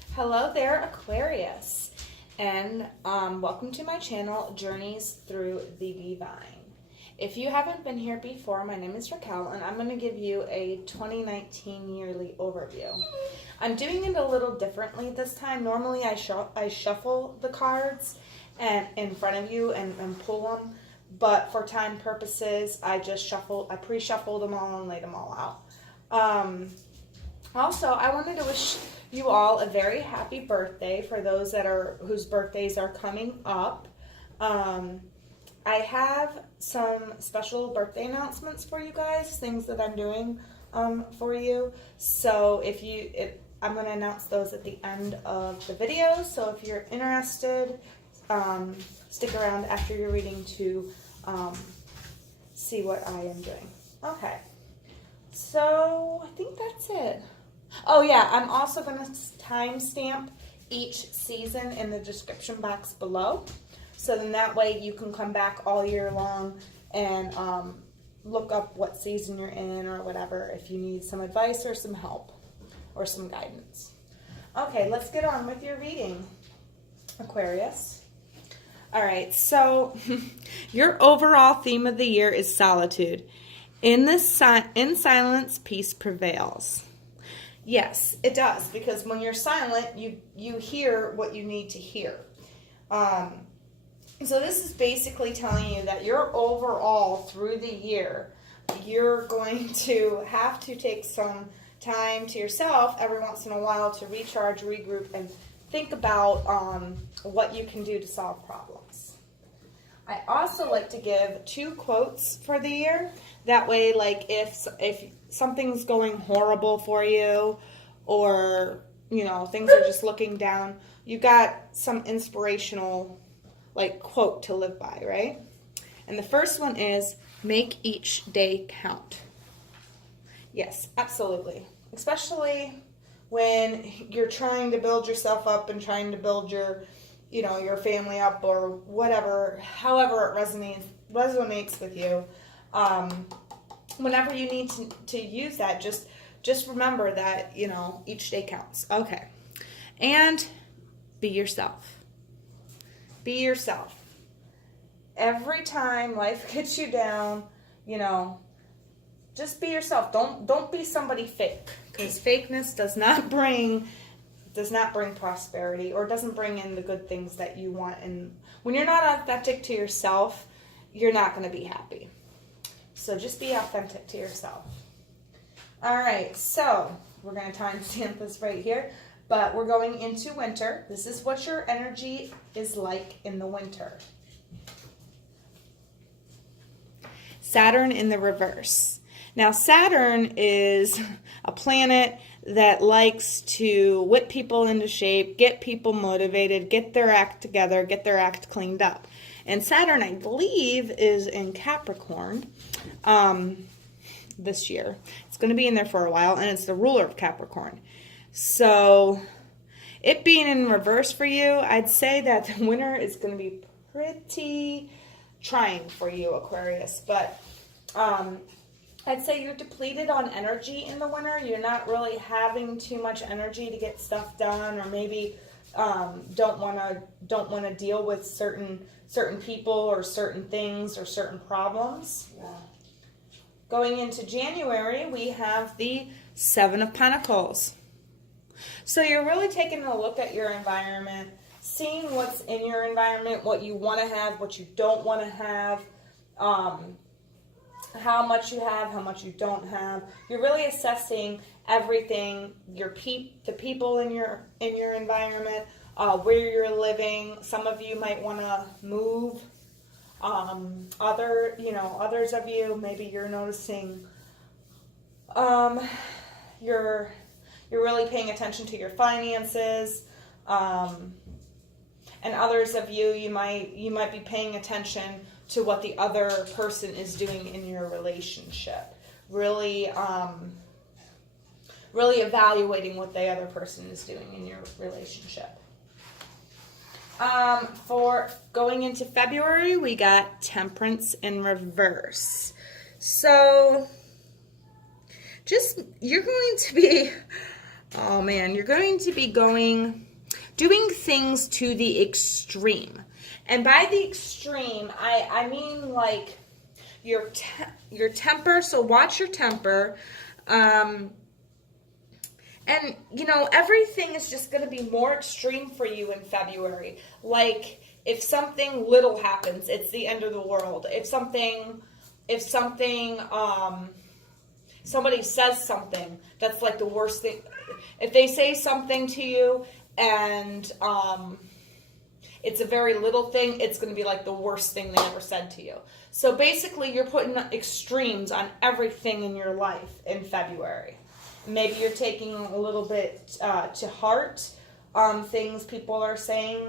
Hello there, Aquarius, and welcome to my channel, Journeys Through the Divine. If you haven't been here before, my name is Racquel, and I'm going to give you a 2019 yearly overview. I'm doing it a little differently this time. Normally I shuffle the cards and in front of you and pull them, but for time purposes, I pre-shuffled them all and laid them all out. Also, I wanted to wish you all a very happy birthday for those whose birthdays are coming up. I have some special birthday announcements for you guys, things that I'm doing for you. So I'm going to announce those at the end of the video. So if you're interested, stick around after your reading to see what I am doing. Okay, so I think that's it. Oh yeah, I'm also going to timestamp each season in the description box below. So then that way you can come back all year long and look up what season you're in or whatever if you need some advice or some help or some guidance. Okay, let's get on with your reading, Aquarius. All right, so your overall theme of the year is solitude. In silence, peace prevails. Yes, it does, because when you're silent, you hear what you need to hear. So this is basically telling you that you're overall through the year, you're going to have to take some time to yourself every once in a while to recharge, regroup, and think about what you can do to solve problems. I also like to give 2 quotes for the year. That way, like if something's going horrible for you, or things are just looking down, you got some inspirational quote to live by, right? And the first one is, make each day count. Yes, absolutely. Especially when you're trying to build yourself up and trying to build your family up or whatever, however it resonates with you. Whenever you need to use that, just remember that, each day counts. Okay. And be yourself. Be yourself. Every time life gets you down, just be yourself. Don't be somebody fake, because fakeness does not bring prosperity, or doesn't bring in the good things that you want. And when you're not authentic to yourself, you're not going to be happy. So just be authentic to yourself. All right, so we're going to timestamp this right here, but we're going into winter. This is what your energy is like in the winter. Saturn in the reverse. Now, Saturn is a planet that likes to whip people into shape, get people motivated, get their act together, get their act cleaned up. And Saturn, I believe, is in Capricorn this year. It's going to be in there for a while, and it's the ruler of Capricorn. So it being in reverse for you, I'd say that the winter is going to be pretty trying for you, Aquarius. But I'd say you're depleted on energy in the winter. You're not really having too much energy to get stuff done, or maybe don't want to deal with certain people or certain things or certain problems. Yeah. Going into January, we have the 7 of Pentacles. So you're really taking a look at your environment, seeing what's in your environment, what you want to have, what you don't want to have, how much you have, how much you don't have. You're really assessing everything, the people in your environment, where you're living. Some of you might want to move. Others of you, maybe you're noticing you're really paying attention to your finances. And others of you, you might be paying attention to what the other person is doing in your relationship. Really evaluating what the other person is doing in your relationship. For going into February, we got Temperance in reverse. So you're going to be Oh man, you're going to be doing things to the extreme. And by the extreme, I mean like your temper, so watch your temper. And, you know, everything is just going to be more extreme for you in February. Like, if something little happens, it's the end of the world. If somebody says something, that's like the worst thing. If they say something to you and it's a very little thing, it's going to be like the worst thing they ever said to you. So basically, you're putting extremes on everything in your life in February. Maybe you're taking a little bit to heart things people are saying.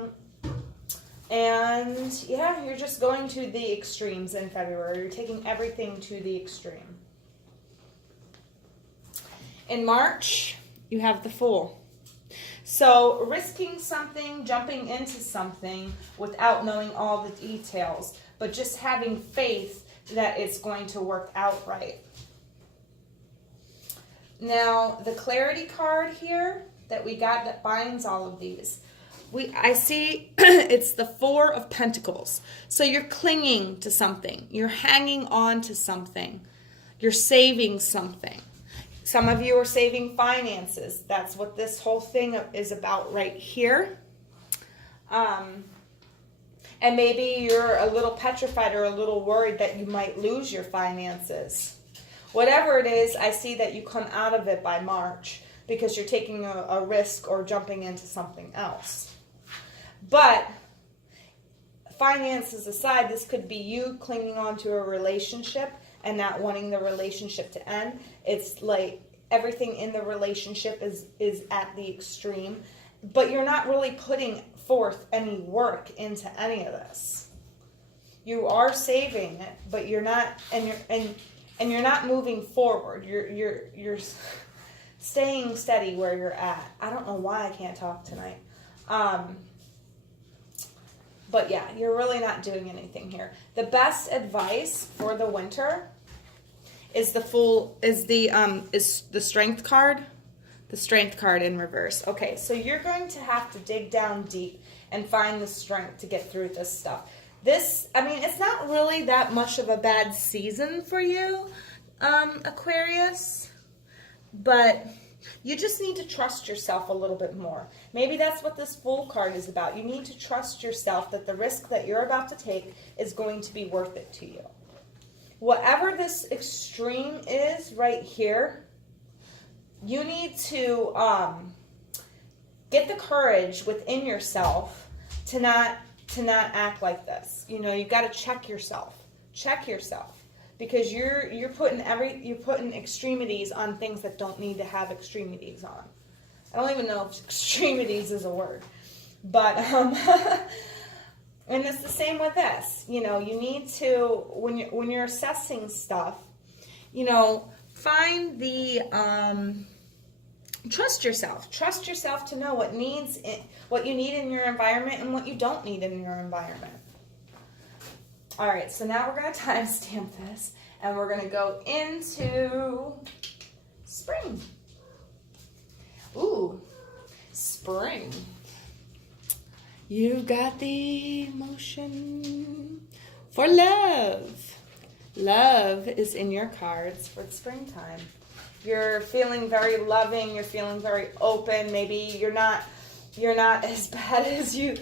And yeah, you're just going to the extremes in February. You're taking everything to the extreme. In March, you have the Fool. So risking something, jumping into something without knowing all the details, but just having faith that it's going to work out right. Now, the clarity card here that we got that binds all of these, I see it's the Four of Pentacles. So you're clinging to something. You're hanging on to something. You're saving something. Some of you are saving finances. That's what this whole thing is about right here. And maybe you're a little petrified or a little worried that you might lose your finances. Whatever it is, I see that you come out of it by March because you're taking a risk or jumping into something else. But finances aside, this could be you clinging on to a relationship and not wanting the relationship to end. It's like everything in the relationship is at the extreme, but you're not really putting forth any work into any of this. You are saving it, but you're not, and you're not moving forward. You're staying steady where you're at. I don't know why I can't talk tonight. But yeah, you're really not doing anything here. The best advice for the winter is the Strength card. The Strength card in reverse. Okay, so you're going to have to dig down deep and find the strength to get through this stuff. This, I mean, it's not really that much of a bad season for you, Aquarius, but you just need to trust yourself a little bit more. Maybe that's what this Fool card is about. You need to trust yourself that the risk that you're about to take is going to be worth it to you. Whatever this extreme is right here, you need to get the courage within yourself to not act like this. You know, you've got to check yourself. Check yourself. Because you're putting extremities on things that don't need to have extremities on. I don't even know if extremities is a word. But and it's the same with this. You know, you need to, when you're assessing stuff, you know, find the trust yourself. Trust yourself to know what you need in your environment and what you don't need in your environment. All right, so now we're going to timestamp this, and we're going to go into spring. Ooh, spring. You got the emotion for love. Love is in your cards for springtime. You're feeling very loving. You're feeling very open. Maybe you're not as bad as you're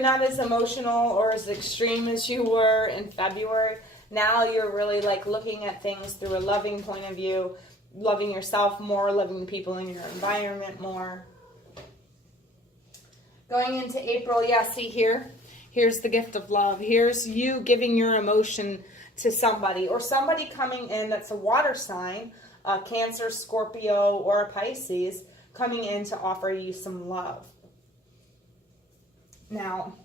not as emotional or as extreme as you were in February. Now you're really like looking at things through a loving point of view, loving yourself more, loving the people in your environment more. Going into April, yeah, see here's the gift of love. Here's you giving your emotion to somebody, or somebody coming in that's a water sign, a Cancer, Scorpio, or a Pisces, coming in to offer you some love. Now,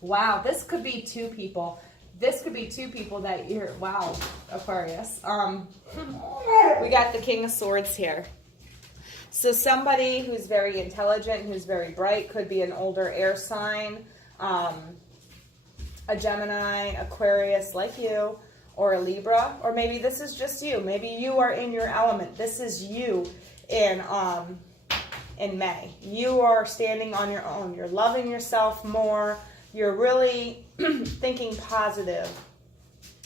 wow, this could be two people. This could be two people that you're, wow, Aquarius. We got the King of Swords here. So somebody who's very intelligent, who's very bright, could be an older air sign, a Gemini, Aquarius like you, or a Libra, or maybe this is just you. Maybe you are in your element. This is you in May. You are standing on your own. You're loving yourself more. You're really thinking positive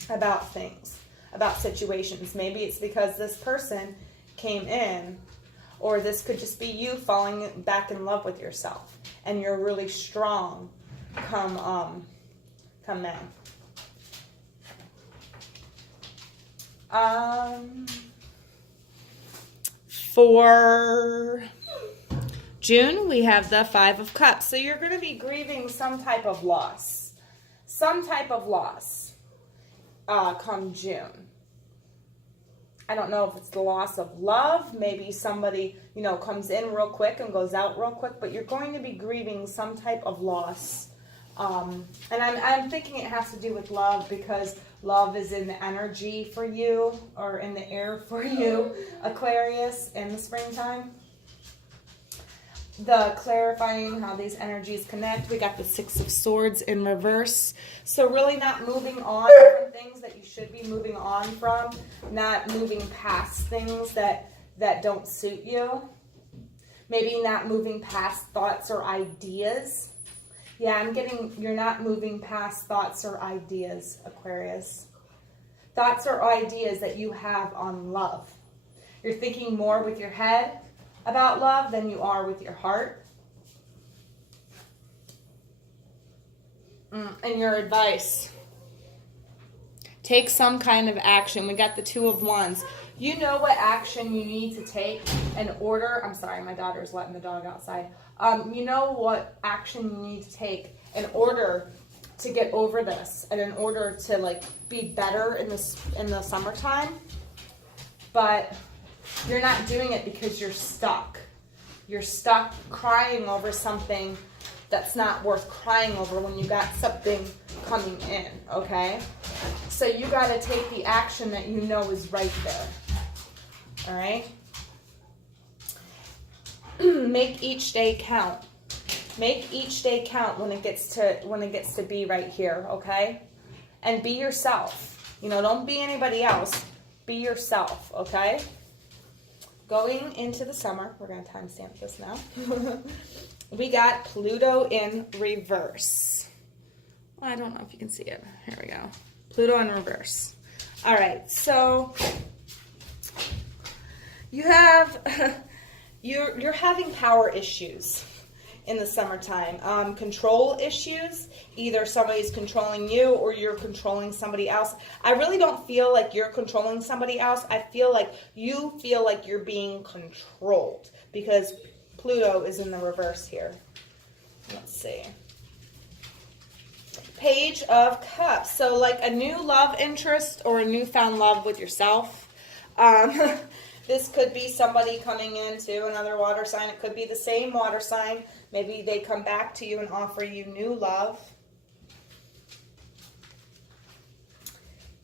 about things, about situations. Maybe it's because this person came in, or this could just be you falling back in love with yourself, and you're really strong come May. For June, we have the Five of Cups. So you're going to be grieving some type of loss. Some type of loss come June. I don't know if it's the loss of love. Maybe somebody, you know, comes in real quick and goes out real quick. But you're going to be grieving some type of loss. And I'm thinking it has to do with love, because love is in the energy for you, or in the air for you, Aquarius, in the springtime. The clarifying how these energies connect. We got the Six of Swords in reverse. So really not moving on from things that you should be moving on from. Not moving past things that don't suit you. Maybe not moving past thoughts or ideas. Yeah, I'm getting, you're not moving past thoughts or ideas, Aquarius. Thoughts or ideas that you have on love. You're thinking more with your head about love than you are with your heart. And your advice. Take some kind of action. We got the Two of Wands. You know what action you need to take in order. I'm sorry, my daughter's letting the dog outside. You know what action you need to take in order to get over this, and in order to like be better in the summertime. But you're not doing it because you're stuck. You're stuck crying over something that's not worth crying over when you got something coming in, okay? So you got to take the action that you know is right there. All right? Make each day count. Make each day count when it gets to be right here, okay? And be yourself. You know, don't be anybody else. Be yourself, okay? Going into the summer, we're going to timestamp this now. We got Pluto in reverse. Well, I don't know if you can see it. Here we go. Pluto in reverse. All right, so you have you're having power issues in the summertime. Control issues. Either somebody's controlling you or you're controlling somebody else. I really don't feel like you're controlling somebody else. I feel like you feel like you're being controlled, because Pluto is in the reverse here. Let's see. Page of Cups. So like a new love interest or a newfound love with yourself. This could be somebody coming into another water sign. It could be the same water sign. Maybe they come back to you and offer you new love.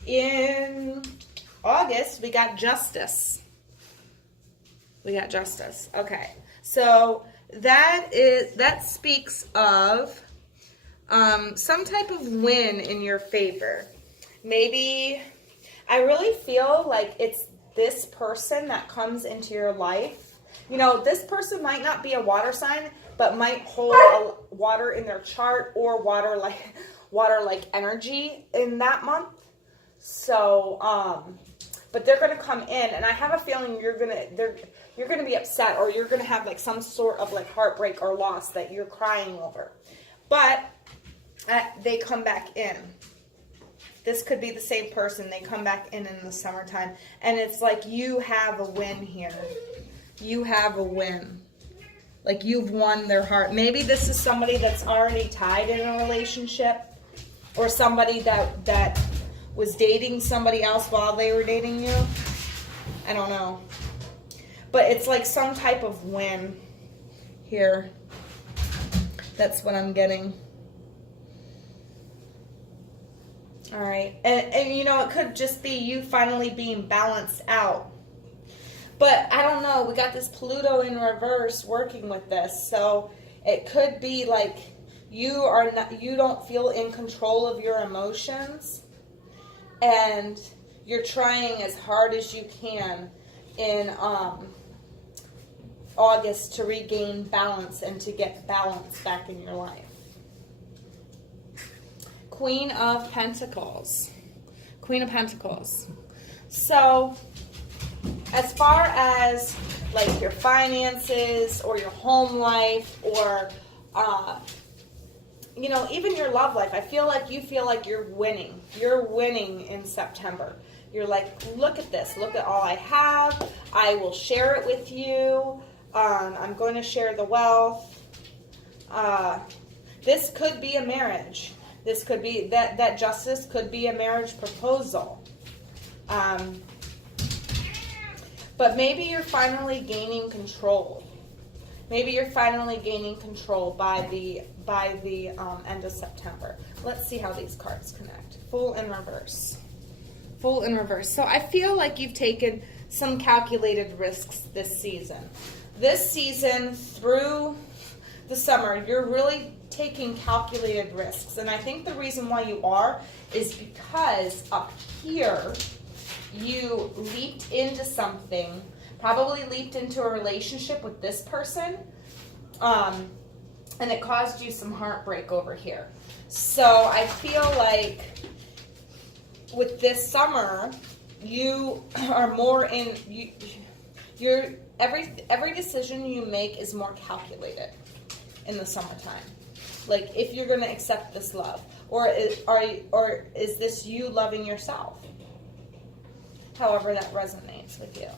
In August, we got Justice. We got Justice. Okay. So that speaks of some type of win in your favor. Maybe, I really feel like it's this person that comes into your life. You know, this person might not be a water sign, but might hold a water in their chart, or water like energy in that month. So, but they're going to come in, and I have a feeling you're going to be upset, or you're going to have like some sort of like heartbreak or loss that you're crying over. But they come back in. This could be the same person. They come back in the summertime, and it's like you have a win here. You have a win. Like you've won their heart. Maybe this is somebody that's already tied in a relationship, or somebody that was dating somebody else while they were dating you. I don't know. But it's like some type of win here. That's what I'm getting. All right. And you know, it could just be you finally being balanced out. But I don't know. We got this Pluto in reverse working with this. So it could be like you don't feel in control of your emotions. and you're trying as hard as you can in August to regain balance and to get balance back in your life. Queen of Pentacles. Queen of Pentacles. So, as far as like your finances or your home life or, you know, even your love life, I feel like you feel like you're winning. You're winning in September. You're like, look at this. Look at all I have. I will share it with you. I'm going to share the wealth. This could be a marriage. This could be, that justice could be a marriage proposal. But maybe you're finally gaining control. Maybe you're finally gaining control by the end of September. Let's see how these cards connect. Fool in reverse. Fool in reverse. So I feel like you've taken some calculated risks this season. This season through the summer, you're really taking calculated risks. And I think the reason why you are is because up here, you leaped into something, probably leaped into a relationship with this person, and it caused you some heartbreak over here. So I feel like with this summer, you are more in, you're every decision you make is more calculated in the summertime. Like if you're going to accept this love, or is this you loving yourself? However that resonates with you.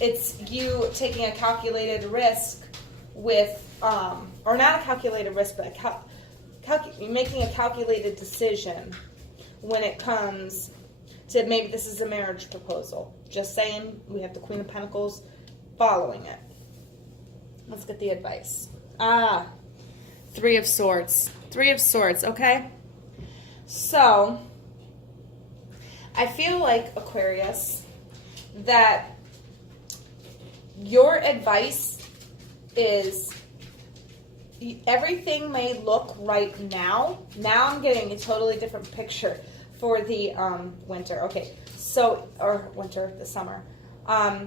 It's you taking a calculated risk with, or not a calculated risk, but making a calculated decision when it comes to maybe this is a marriage proposal. Just saying, we have the Queen of Pentacles following it. Let's get the advice. Three of Swords. Three of Swords, okay? So, I feel like, Aquarius, that your advice is everything may look right now. Now I'm getting a totally different picture for the winter. Okay, so, or winter, the summer. At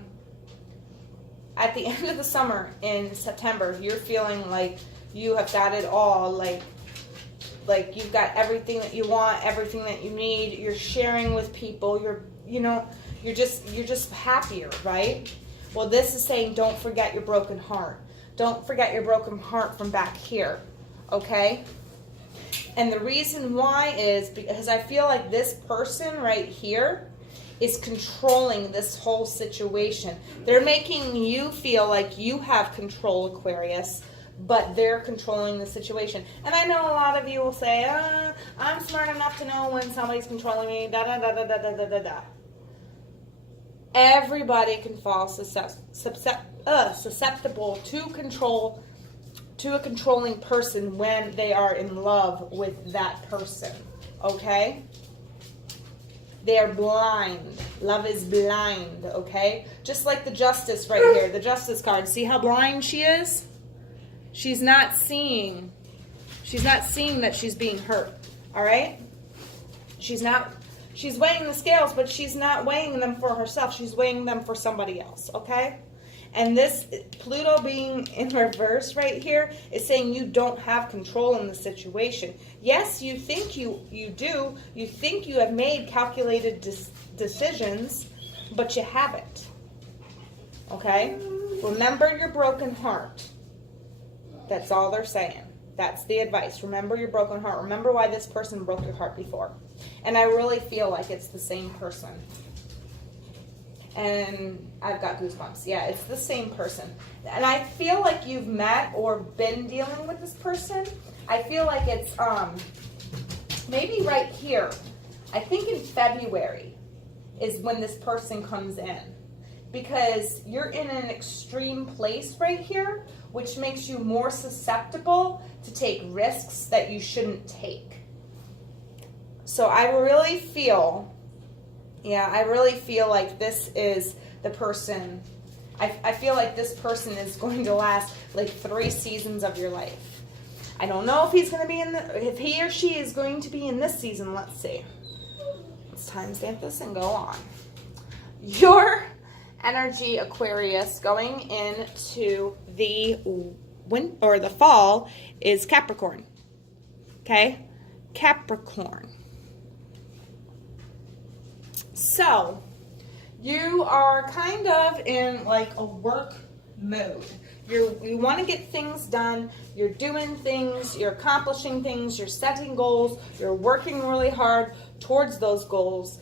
the end of the summer in September, you're feeling like you have got it all, like you've got everything that you want, everything that you need. You're sharing with people. You're just happier, right? Well, this is saying don't forget your broken heart. Don't forget your broken heart from back here, okay? And the reason why is because I feel like this person right here is controlling this whole situation. They're making you feel like you have control, Aquarius, but they're controlling the situation. And I know a lot of you will say, I'm smart enough to know when somebody's controlling me, da-da-da-da-da-da-da-da. Everybody can fall susceptible to control, to a controlling person when they are in love with that person, okay? They are blind. Love is blind, okay? Just like the Justice right here, the Justice card. See how blind she is? She's not seeing that she's being hurt, all right? She's weighing the scales, but she's not weighing them for herself. She's weighing them for somebody else, okay? And this Pluto being in reverse right here is saying you don't have control in the situation. Yes, you think you do. You think you have made calculated decisions, but you haven't. Okay? Remember your broken heart. That's all they're saying. That's the advice. Remember your broken heart. Remember why this person broke your heart before. And I really feel like it's the same person. And I've got goosebumps. Yeah, it's the same person. And I feel like you've met or been dealing with this person. I feel like it's maybe right here. I think in February is when this person comes in. Because you're in an extreme place right here, which makes you more susceptible to take risks that you shouldn't take. So I really feel like this is the person. I feel like this person is going to last like 3 seasons of your life. I don't know if he's going to be if he or she is going to be in this season. Let's see. just timestamp this and go on. Your energy, Aquarius, going into the the fall is Capricorn. Okay? Capricorn. So, you are kind of in like a work mode. You want to get things done, you're doing things, you're accomplishing things, you're setting goals, you're working really hard towards those goals,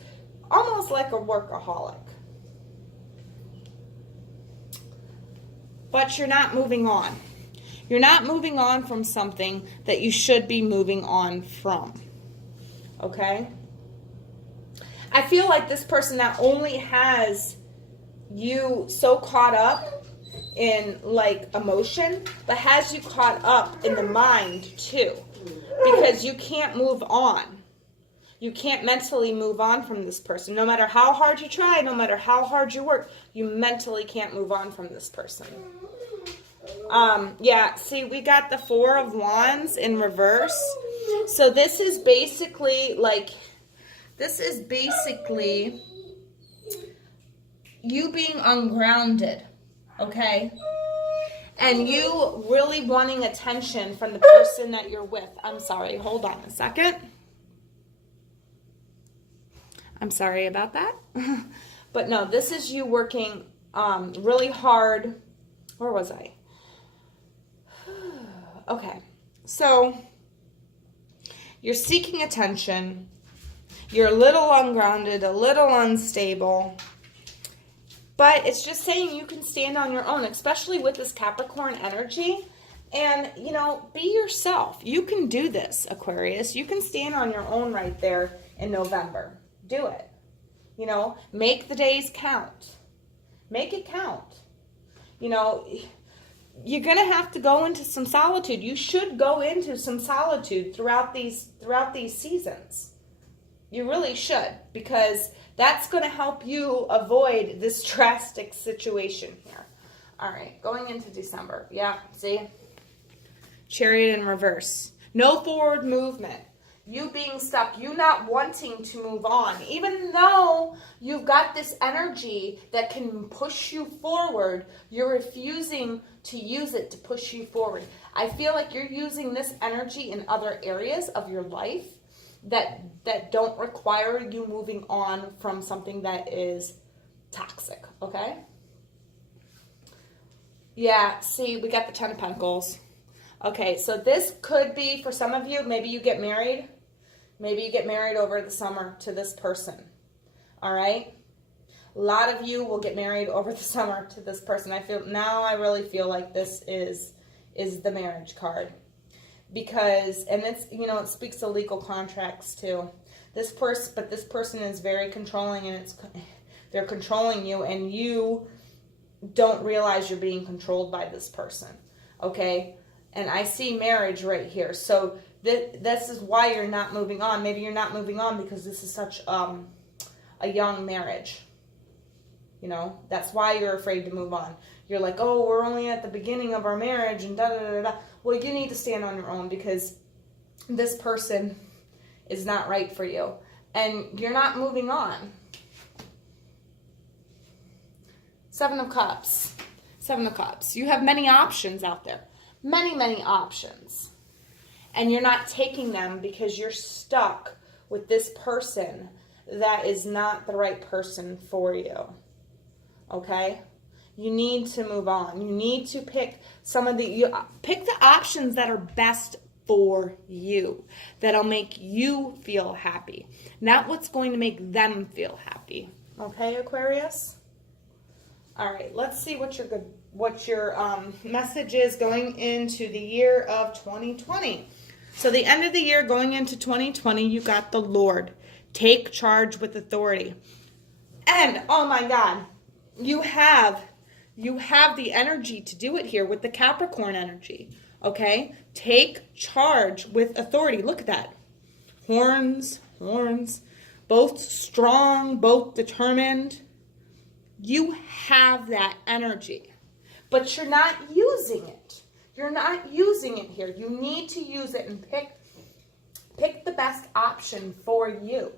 almost like a workaholic. But you're not moving on. You're not moving on from something that you should be moving on from. Okay? I feel like this person not only has you so caught up in like emotion, but has you caught up in the mind too, because you can't move on. You can't mentally move on from this person. No matter how hard you try, no matter how hard you work, you mentally can't move on from this person. Yeah, see, we got the Four of Wands in reverse. So this is basically you being ungrounded. Okay? And you really wanting attention from the person that you're with. I'm sorry, hold on a second. I'm sorry about that. But no, this is you working really hard. Where was I? Okay, so you're seeking attention. You're a little ungrounded, a little unstable. But it's just saying you can stand on your own, especially with this Capricorn energy. And, you know, be yourself. You can do this, Aquarius. You can stand on your own right there in November. Do it. You know, make the days count. Make it count. You know, you're going to have to go into some solitude. You should go into some solitude throughout these seasons. You really should, because that's going to help you avoid this drastic situation here. All right, going into December. Yeah, see? Chariot in reverse. No forward movement. You being stuck. You not wanting to move on. Even though you've got this energy that can push you forward, you're refusing to use it to push you forward. I feel like you're using this energy in other areas of your life that don't require you moving on from something that is toxic, okay? Yeah, see, we got the Ten of Pentacles. Okay, so this could be, for some of you, maybe you get married. Maybe you get married over the summer to this person, all right? A lot of you will get married over the summer to this person. I really feel like this is the marriage card. Because, and it's, you know, it speaks to legal contracts too. But this person is very controlling, and they're controlling you, and you don't realize you're being controlled by this person, okay? And I see marriage right here. So this is why you're not moving on. Maybe you're not moving on because this is such a young marriage. You know, that's why you're afraid to move on. You're like, oh, we're only at the beginning of our marriage and da-da-da-da. Well, you need to stand on your own, because this person is not right for you. And you're not moving on. Seven of Cups. Seven of Cups. You have many options out there. Many, many options. And you're not taking them because you're stuck with this person that is not the right person for you. Okay? You need to move on. You need to pick pick the options that are best for you, that'll make you feel happy, not what's going to make them feel happy. Okay, Aquarius? All right, let's see what your message is going into the year of 2020. So the end of the year going into 2020, you got the Lord. Take charge with authority. And, oh my God, you have the energy to do it here with the Capricorn energy, okay? Take charge with authority. Look at that. Horns, both strong, both determined. You have that energy, but you're not using it. You're not using it here. You need to use it and pick the best option for you.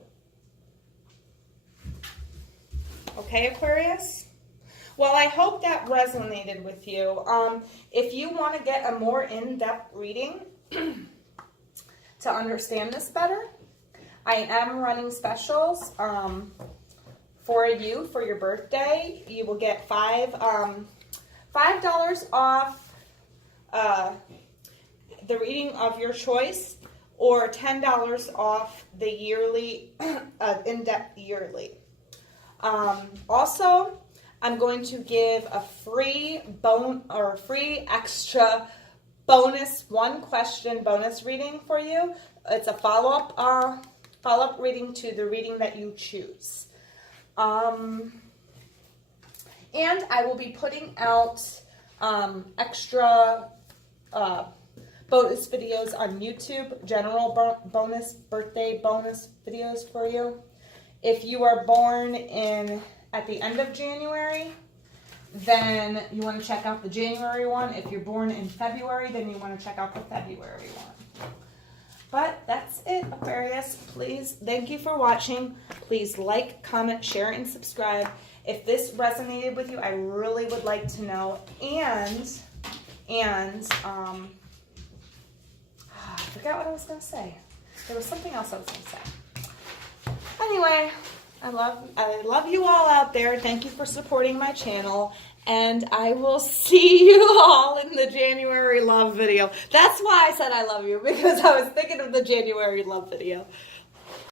Okay, Aquarius? Well, I hope that resonated with you. If you want to get a more in-depth reading to understand this better, I am running specials for you for your birthday. You will get $5 off the reading of your choice, or $10 off the yearly, in-depth yearly. Also, I'm going to give a free extra bonus, one question bonus reading for you. It's a follow-up reading to the reading that you choose. And I will be putting out extra bonus videos on YouTube, general bonus, birthday bonus videos for you. If you are born at the end of January, then you want to check out the January one. If you're born in February, then you want to check out the February one. But that's it, Aquarius. Please, thank you for watching. Please like, comment, share, and subscribe. If this resonated with you, I really would like to know. And I forgot what I was going to say. There was something else I was going to say. Anyway, I love you all out there. Thank you for supporting my channel. And I will see you all in the January love video. That's why I said I love you, because I was thinking of the January love video.